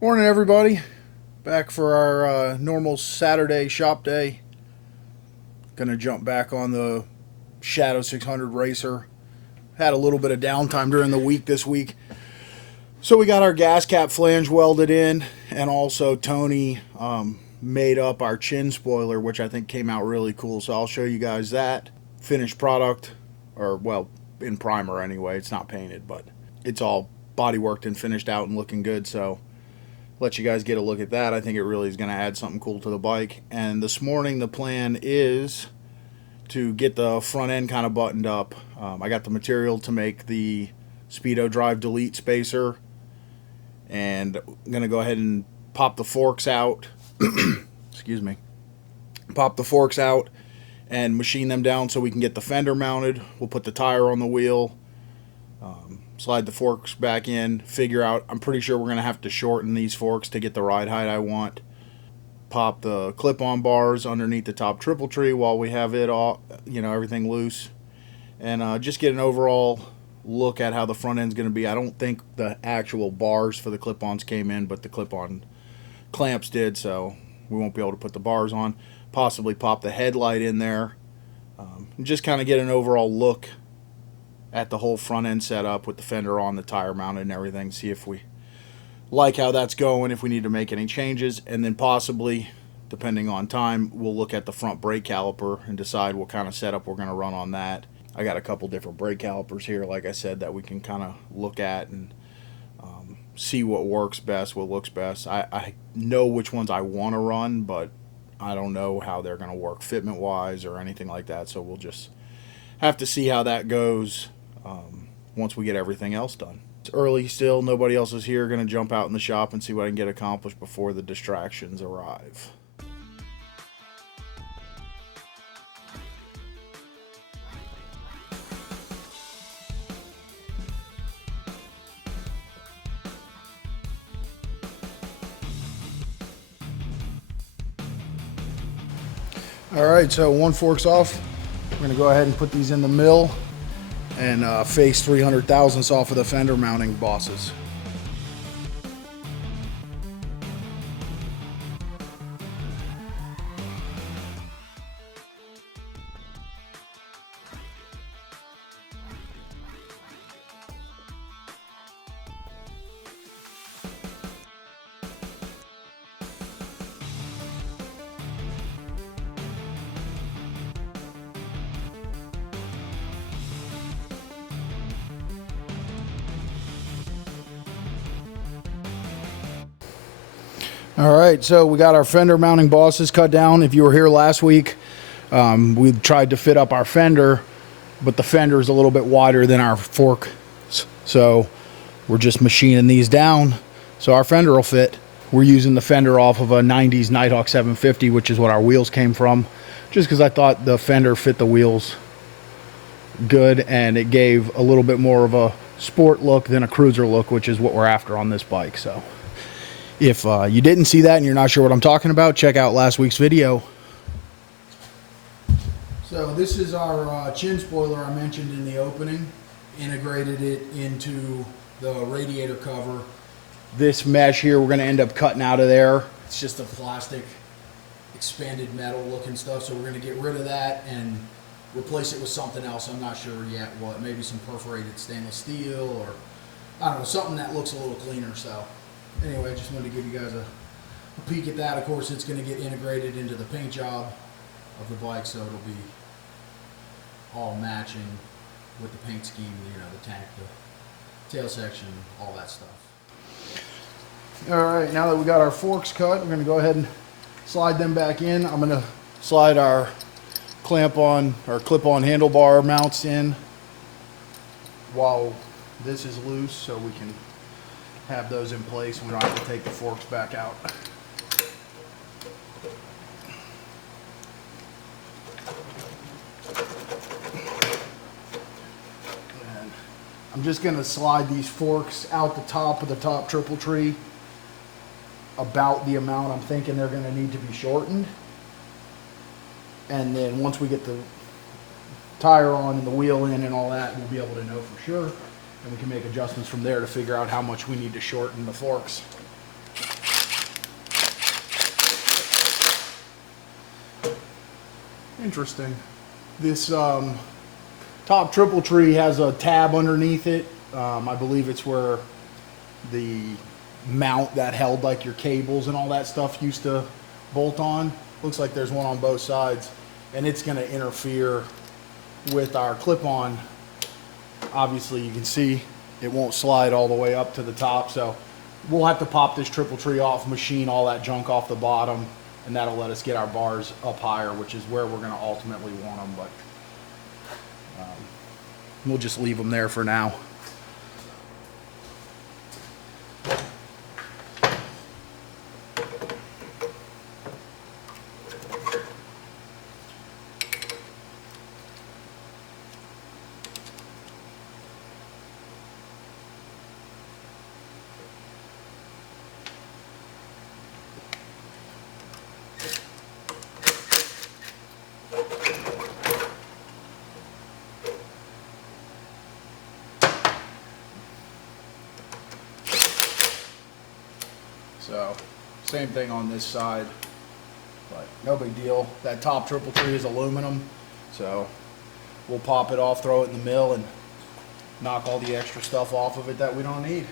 Morning, everybody. Back for our normal Saturday shop day. Gonna jump back on the Shadow 600 Racer. Had a little bit of downtime during the week this week. So we got our gas cap flange welded in, and also Tony made up our chin spoiler, which I think came out really cool. So I'll show you guys that. Finished product, or well, in primer anyway. It's not painted, but it's all body worked and finished out and looking good. So let you guys get a look at that. I think it really is going to add something cool to the bike. And this morning the plan is to get the front end kind of buttoned up. I got the material to make the Speedo Drive Delete spacer, and I'm going to go ahead and pop the forks out. Excuse me. Pop the forks out and machine them down so we can get the fender mounted. We'll put the tire on the wheel, slide the forks back in, figure out, I'm pretty sure we're going to have to shorten these forks to get the ride height I want. Pop the clip-on bars underneath the top triple tree while we have it all, everything loose. And just get an overall look at how the front end's going to be. I don't think the actual bars for the clip-ons came in, but the clip-on clamps did, so we won't be able to put the bars on. Possibly pop the headlight in there. Just kind of get an overall look at the whole front end setup with the fender on, the tire mounted and everything. See if we like how that's going, if we need to make any changes, and then possibly, depending on time, we'll look at the front brake caliper and decide what kind of setup we're going to run on that. I got a couple different brake calipers here, like I said, that we can kind of look at and see what works best, what looks best. I know which ones I want to run, but I don't know how they're going to work fitment wise or anything like that, so we'll just have to see how that goes once we get everything else done. It's early still, nobody else is here. Going to jump out in the shop and see what I can get accomplished before the distractions arrive. Alright, so one fork's off. We're going to go ahead and put these in the mill and face 300 thousandths off of the fender mounting bosses. All right, so we got our fender mounting bosses cut down. If you were here last week, we tried to fit up our fender, but the fender is a little bit wider than our fork. So we're just machining these down so our fender will fit. We're using the fender off of a 90s Nighthawk 750, which is what our wheels came from, just because I thought the fender fit the wheels good and it gave a little bit more of a sport look than a cruiser look, which is what we're after on this bike. So if you didn't see that and you're not sure what I'm talking about, check out last week's video. So this is our chin spoiler I mentioned in the opening. Integrated it into the radiator cover. This mesh here we're going to end up cutting out of there. It's just a plastic expanded metal looking stuff, so we're going to get rid of that and replace it with something else. I'm not sure yet what. Maybe some perforated stainless steel, or I don't know, something that looks a little cleaner. So anyway, I just wanted to give you guys a peek at that. Of course, it's going to get integrated into the paint job of the bike, so it'll be all matching with the paint scheme, the tank, the tail section, all that stuff. All right, now that we got our forks cut, we're going to go ahead and slide them back in. I'm going to slide our clamp-on or clip-on handlebar mounts in while this is loose, so we can have those in place and we don't have to take the forks back out. And I'm just going to slide these forks out the top of the top triple tree about the amount I'm thinking they're going to need to be shortened. And then once we get the tire on and the wheel in and all that, we'll be able to know for sure. And we can make adjustments from there to figure out how much we need to shorten the forks. Interesting. This top triple tree has a tab underneath it. I believe it's where the mount that held like your cables and all that stuff used to bolt on. Looks like there's one on both sides, and it's going to interfere with our clip-on. Obviously you can see it won't slide all the way up to the top, so we'll have to pop this triple tree off, machine all that junk off the bottom, and that'll let us get our bars up higher, which is where we're going to ultimately want them, but we'll just leave them there for now. So, same thing on this side, but no big deal. That top triple tree is aluminum, so we'll pop it off, throw it in the mill, and knock all the extra stuff off of it that we don't need.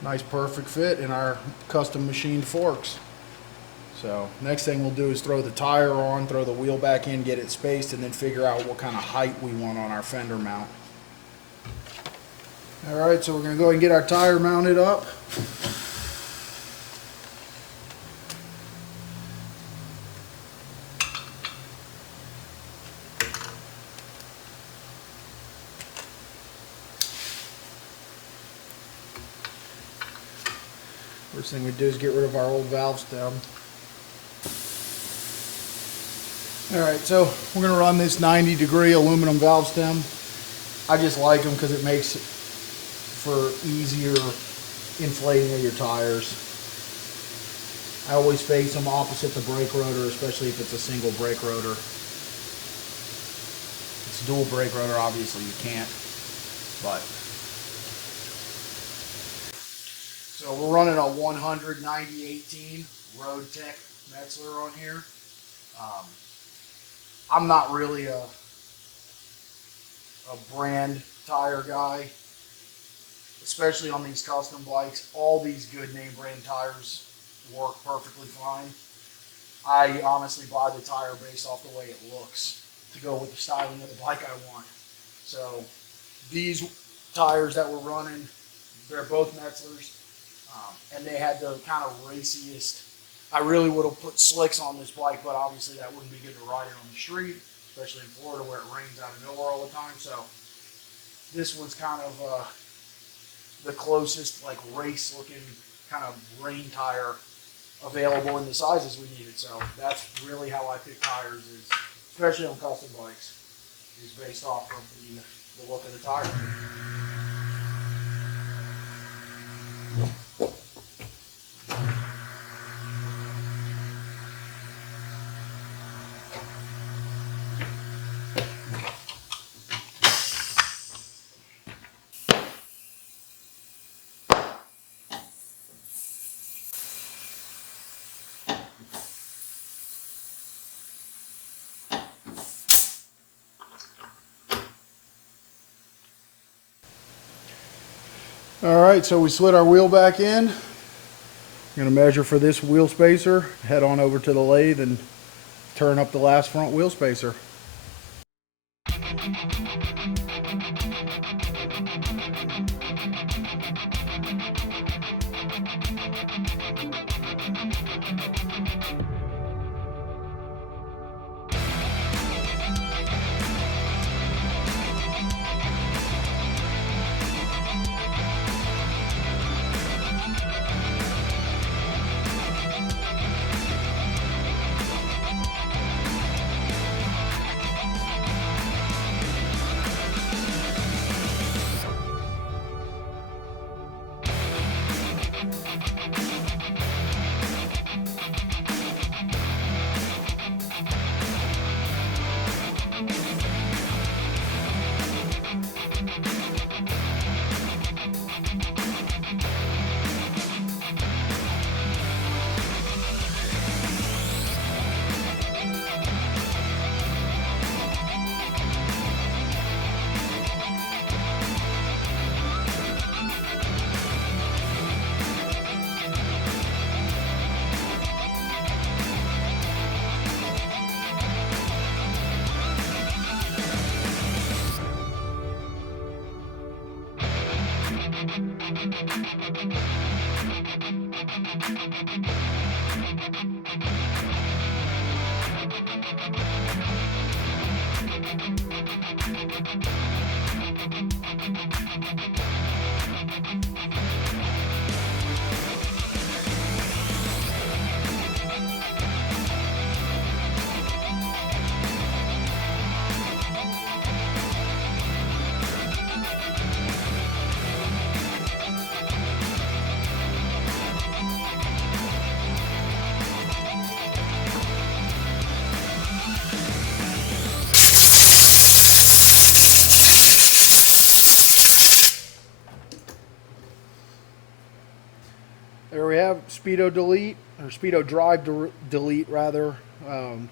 Nice perfect fit in our custom machined forks. So, next thing we'll do is throw the tire on, throw the wheel back in, get it spaced, and then figure out what kind of height we want on our fender mount. Alright, so we're going to go ahead and get our tire mounted up. First thing we do is get rid of our old valve stem. Alright, so we're going to run this 90-degree aluminum valve stem. I just like them because it makes it for easier inflating of your tires. I always face them opposite the brake rotor, especially if it's a single brake rotor. If it's dual brake rotor, obviously you can't, but so we're running a 190/18 Road Tech Metzler on here. I'm not really a brand tire guy, especially on these custom bikes. All these good name brand tires work perfectly fine. I honestly buy the tire based off the way it looks to go with the styling of the bike I want. So these tires that we're running, they're both Metzlers. And they had the kind of raciest. I really would have put slicks on this bike, but obviously that wouldn't be good to ride it on the street, especially in Florida where it rains out of nowhere all the time. So this was kind of the closest like race looking kind of rain tire available in the sizes we needed. So that's really how I pick tires, is especially on custom bikes, is based off of the look of the tire. Alright, so we slid our wheel back in. I'm going to measure for this wheel spacer, head on over to the lathe and turn up the last front wheel spacer. There we have Speedo delete, or Speedo drive delete rather,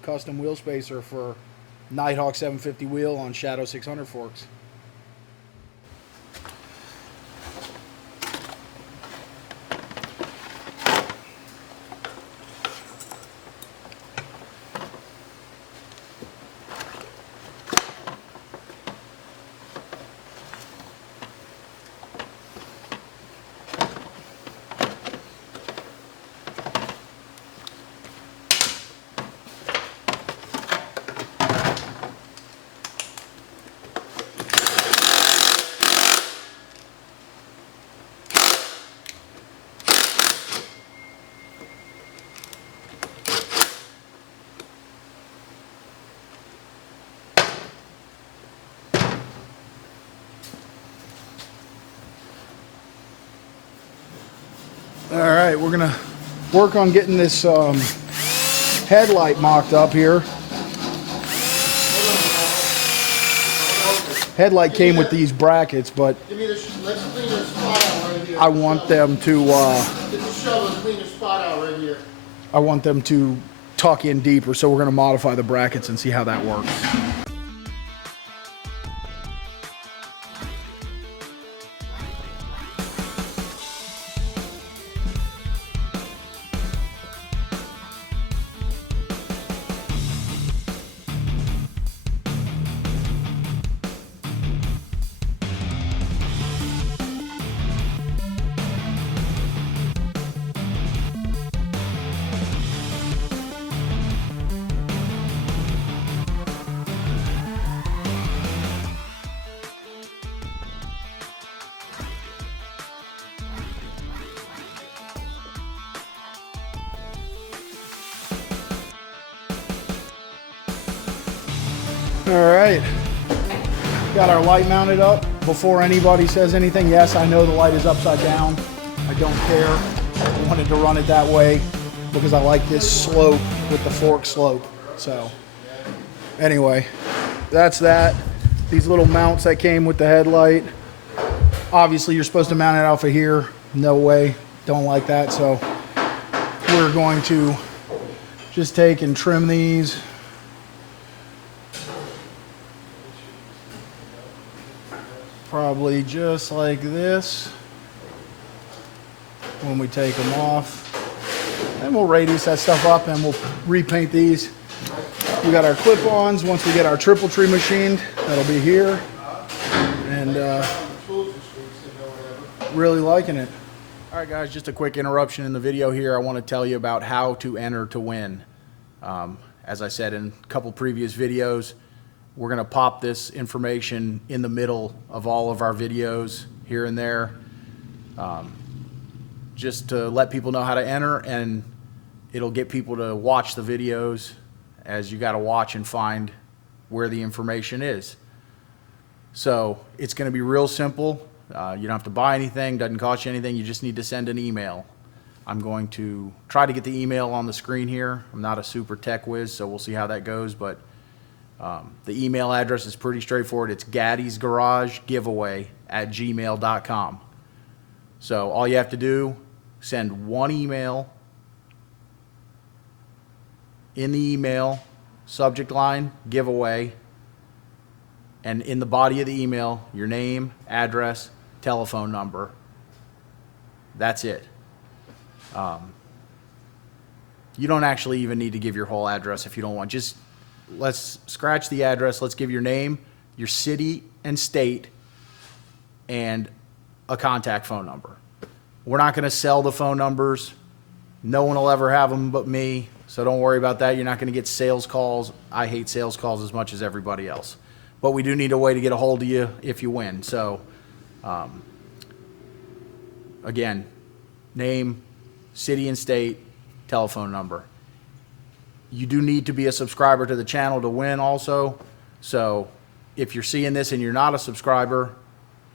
custom wheel spacer for Nighthawk 750 wheel on Shadow 600 forks. All right, we're gonna work on getting this headlight mocked up here. Headlight came with these brackets, but Let's clean the spot out right here. I want them to Get the shovel and clean the spot out right here. I want them to tuck in deeper, so we're gonna modify the brackets and see how that works. All right, got our light mounted up. Before anybody says anything, yes, I know the light is upside down. I don't care. I wanted to run it that way because I like this slope with the fork slope. So anyway, that's that. These little mounts that came with the headlight. Obviously, you're supposed to mount it off of here. No way, don't like that. So we're going to just take and trim these. Probably just like this when we take them off. And we'll radius that stuff up and we'll repaint these. We got our clip-ons. Once we get our triple tree machined, that'll be here. And really liking it. All right, guys, just a quick interruption in the video here. I want to tell you about how to enter to win. As I said in a couple previous videos, we're going to pop this information in the middle of all of our videos here and there, just to let people know how to enter, and it'll get people to watch the videos, as you got to watch and find where the information is. So it's going to be real simple. You don't have to buy anything, doesn't cost you anything. You just need to send an email. I'm going to try to get the email on the screen here. I'm not a super tech whiz, so we'll see how that goes, but the email address is pretty straightforward. It's gaddysgaragegiveaway@gmail.com. So all you have to do, send one email. In the email, subject line, giveaway, and in the body of the email, your name, address, telephone number. That's it. You don't actually even need to give your whole address if you don't want. Just let's scratch the address. Let's give your name, your city and state, and a contact phone number. We're not going to sell the phone numbers. No one will ever have them but me. So don't worry about that. You're not going to get sales calls. I hate sales calls as much as everybody else. But we do need a way to get a hold of you if you win. So, again, name, city and state, telephone number. You do need to be a subscriber to the channel to win also. So if you're seeing this and you're not a subscriber,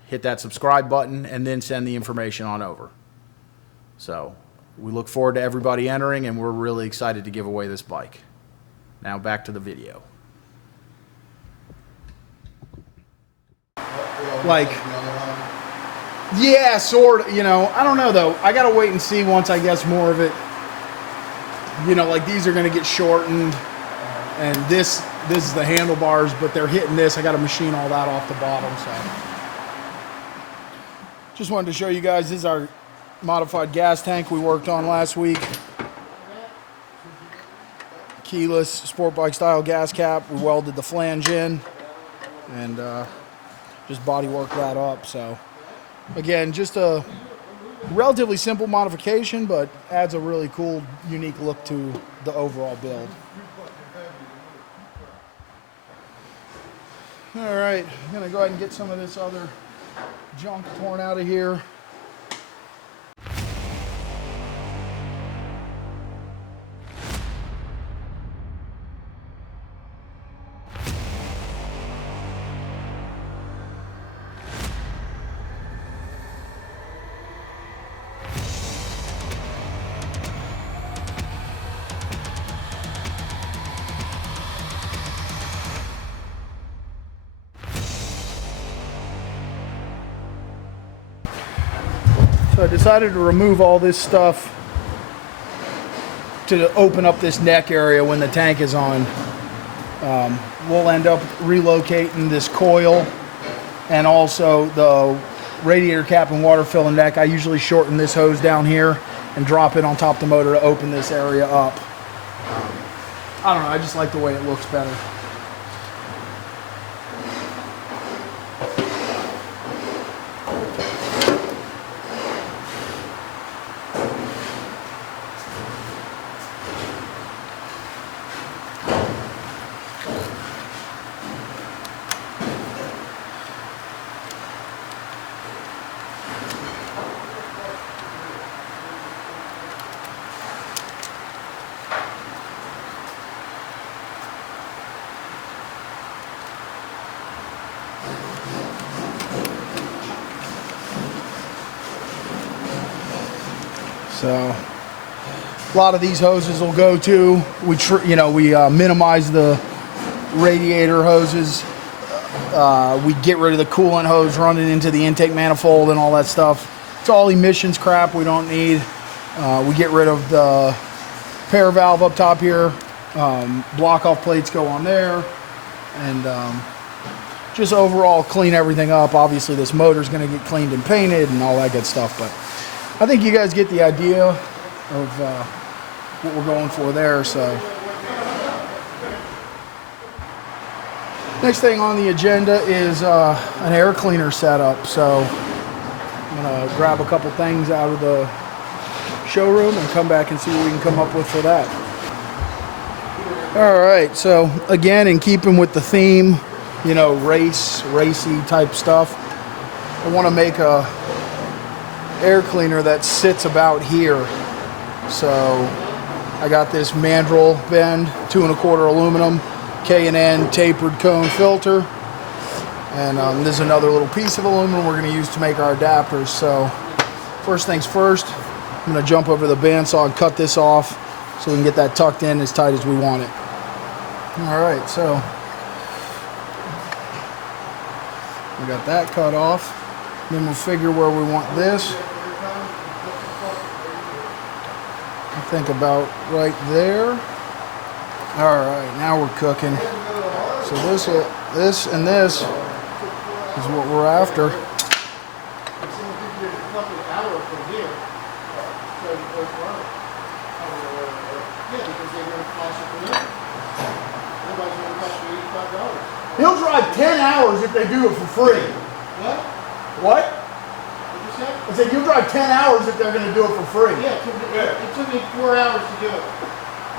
hit that subscribe button and then send the information on over. So we look forward to everybody entering, and we're really excited to give away this bike. Now back to the video. Like, yeah, sort of, you know, I don't know though. I got to wait and see once I guess more of it. You know, like these are going to get shortened, and this is the handlebars, but they're hitting this. I got to machine all that off the bottom, so. Just wanted to show you guys, this is our modified gas tank we worked on last week. Keyless sport bike style gas cap. We welded the flange in and just body worked that up. So again, just a relatively simple modification, but adds a really cool, unique look to the overall build. All right, I'm gonna go ahead and get some of this other junk torn out of here. So I decided to remove all this stuff to open up this neck area when the tank is on. We'll end up relocating this coil and also the radiator cap and water filling neck. I usually shorten this hose down here and drop it on top of the motor to open this area up. I don't know, I just like the way it looks better. So a lot of these hoses will go to, we minimize the radiator hoses. We get rid of the coolant hose running into the intake manifold and all that stuff. It's all emissions crap we don't need. We get rid of the pair valve up top here. Block off plates go on there. And just overall clean everything up. Obviously this motor's gonna get cleaned and painted and all that good stuff, but I think you guys get the idea of what we're going for there. So next thing on the agenda is an air cleaner setup. So I'm gonna grab a couple things out of the showroom and come back and see what we can come up with for that. All right, so again, in keeping with the theme, you know, racy type stuff, I want to make a air cleaner that sits about here. So I got this mandrel bend, 2 1/4 aluminum, K&N tapered cone filter, and this is another little piece of aluminum we're going to use to make our adapters. So first things first, I'm going to jump over the bandsaw and cut this off so we can get that tucked in as tight as we want it. All right, so we got that cut off. Then we'll figure where we want this. I think about right there. All right, now we're cooking. So this and this is what we're after. He'll drive 10 hours if they do it for free. What? What? Did you that? I said, you'll drive 10 hours if they're going to do it for free. Yeah, it took me 4 hours to do it.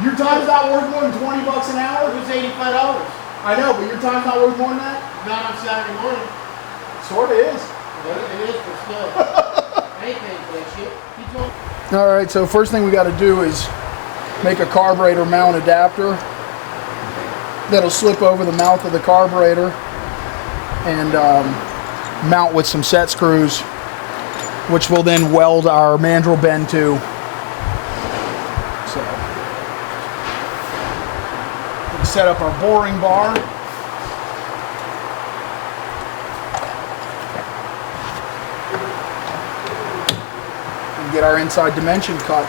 Your time's not worth more than $20 an hour? It was $85. I know, but your time's not worth more than that? Not on Saturday morning. Sort of is. It is, but still. I ain't paying for that shit. You told me. All right, so first thing we got to do is make a carburetor mount adapter that'll slip over the mouth of the carburetor and mount with some set screws, which will then weld our mandrel bend to. So, we'll set up our boring bar. And get our inside dimension cut.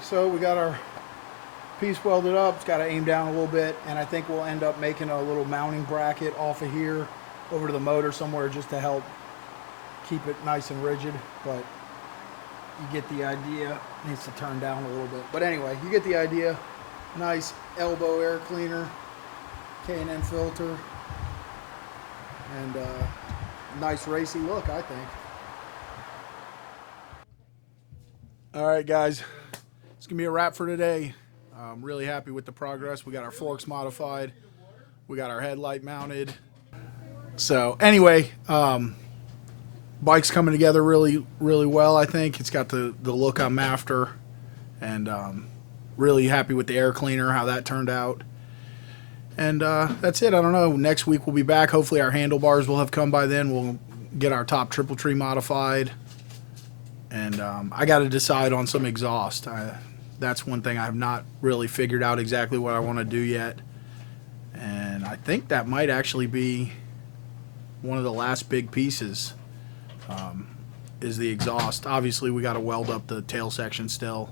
So we got our piece welded up. It's got to aim down a little bit, and I think we'll end up making a little mounting bracket off of here over to the motor somewhere just to help keep it nice and rigid. But you get the idea. It needs to turn down a little bit, but anyway, you get the idea. Nice elbow air cleaner, K&N filter, and nice racy look, I think. All right, guys. It's going to be a wrap for today. I'm really happy with the progress. We got our forks modified. We got our headlight mounted. So anyway, bike's coming together really, really well, I think. It's got the look I'm after. And really happy with the air cleaner, how that turned out. And that's it. I don't know. Next week we'll be back. Hopefully our handlebars will have come by then. We'll get our top triple tree modified. And I got to decide on some exhaust. That's one thing I have not really figured out exactly what I want to do yet. And I think that might actually be one of the last big pieces, is the exhaust. Obviously, we got to weld up the tail section still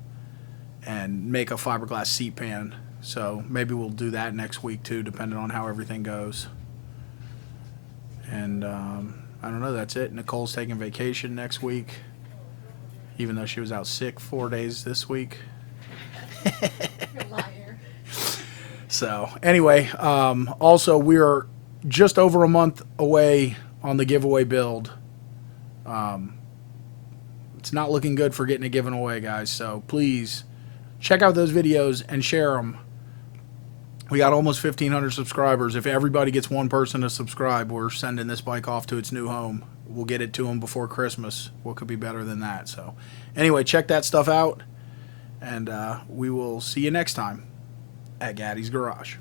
and make a fiberglass seat pan. So maybe we'll do that next week too, depending on how everything goes. And I don't know, that's it. Nicole's taking vacation next week, even though she was out sick 4 days this week. You're a liar. So anyway, also we are just over a month away on the giveaway build. It's not looking good for getting it given away, guys. So please check out those videos and share them. We got almost 1,500 subscribers. If everybody gets one person to subscribe, we're sending this bike off to its new home. We'll get it to them before Christmas. What could be better than that? So anyway, check that stuff out. And we will see you next time at Gaddy's Garage.